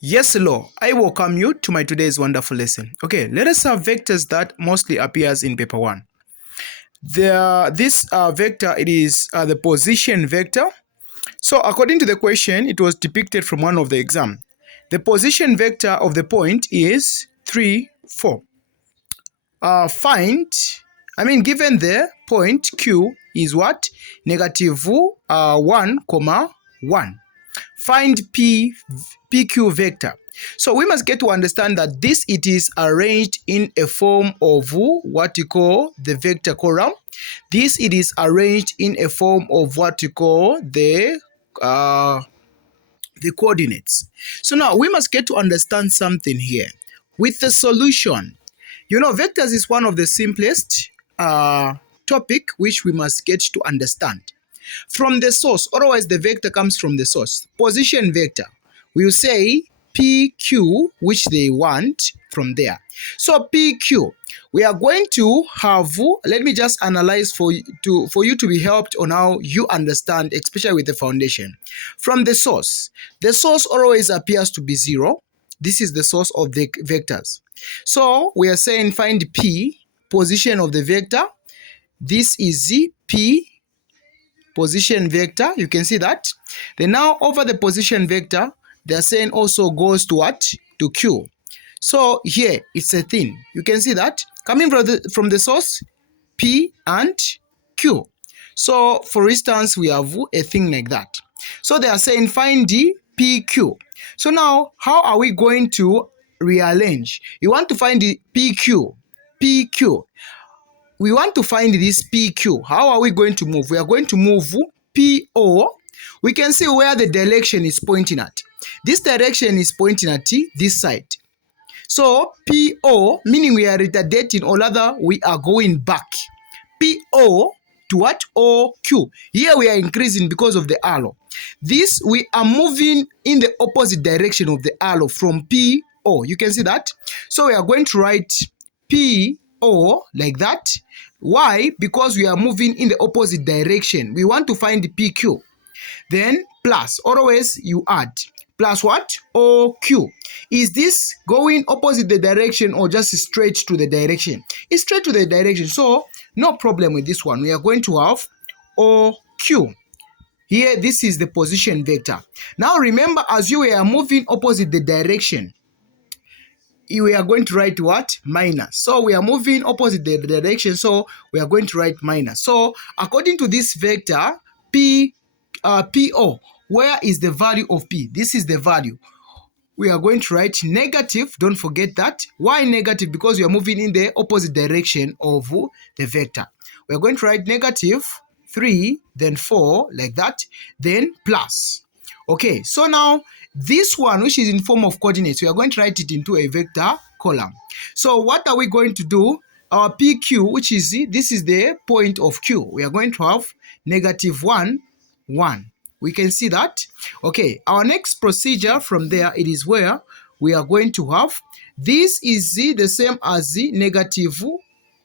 Yes, hello. I welcome you to my today's wonderful lesson. Okay, let us have vectors that mostly appears in paper 1. This vector, it is the position vector. So according to the question, it was depicted from one of the exam. The position vector of the point is 3, 4. Given the point Q is what? Negative 1, comma 1. Find PQ vector. So we must get to understand that it is arranged in a form of what you call the vector column. It is arranged in a form of what you call the coordinates. So now we must get to understand something here. With the solution, vectors is one of the simplest topic which we must get to understand. From the source, otherwise the vector comes from the source. Position vector, we will say PQ, which they want from there. So PQ, we are going to have, let me just analyze for you to be helped on how you understand, especially with the foundation. From the source always appears to be 0. This is the source of the vectors. So we are saying find P, position of the vector. This is the P, position vector. You can see that. Then now over the position vector, they are saying also goes to what? To Q. So here it's a thing. You can see that coming from the source, P and Q. So for instance, we have a thing like that. So they are saying find the PQ. So now how are we going to rearrange? You want to find the PQ. We want to find this PQ. How are we going to move? We are going to move PO. We can see where the direction is pointing at. This direction is pointing at this side. So PO, meaning we are retardating, or rather we are going back. PO to what? OQ. Here we are increasing because of the arrow. This, we are moving in the opposite direction of the arrow from PO. You can see that. So we are going to write PO like that. Why? Because we are moving in the opposite direction. We want to find the PQ. Then plus, always you add. Plus what? OQ. Is this going opposite the direction or just straight to the direction? It's straight to the direction. So no problem with this one. We are going to have OQ. Here, this is the position vector. Now remember, as you are moving opposite the direction, we are going to write what? Minus. So we are moving opposite the direction, so we are going to write minus. So according to this vector, PO, where is the value of P? This is the value. We are going to write negative. Don't forget that. Why negative? Because we are moving in the opposite direction of the vector. We are going to write negative 3, then 4, like that, then plus. Okay, so now this one, which is in form of coordinates, we are going to write it into a vector column. So what are we going to do? Our PQ, which is this is the point of Q. We are going to have negative 1, 1. We can see that. Okay, our next procedure from there, it is where we are going to have, this is the same as the negative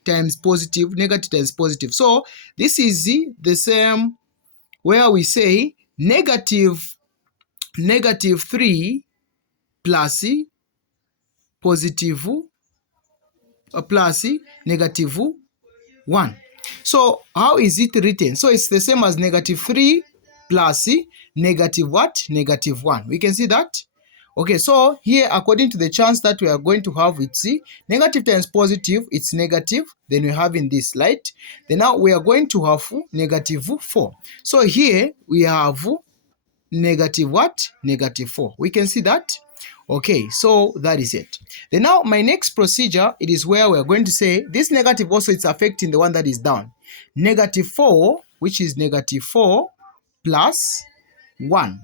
times positive, negative times positive. So this is the same where we say negative 3 plus positive plus negative 1. So how is it written? So it's the same as negative 3 plus negative what? Negative 1. We can see that. Okay, so here according to the chance that we are going to have, it's negative times positive, it's negative. Then we have in this light. Then now we are going to have negative 4. So here we have negative what? Negative 4. We can see that. Okay, so that is it. Then now my next procedure, it is where we are going to say this negative also, it's affecting the one that is down. Negative 4, which is negative 4 plus 1.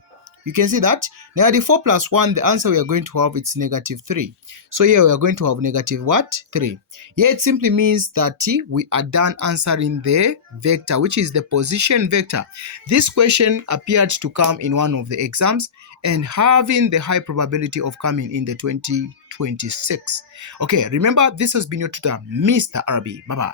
You can see that. Negative 4 plus 1, the answer we are going to have, it's negative 3. So here we are going to have negative what? 3. Here it simply means that we are done answering the vector, which is the position vector. This question appeared to come in one of the exams and having the high probability of coming in the 2026. Okay, remember, this has been your tutor, Mr. RB. Bye-bye.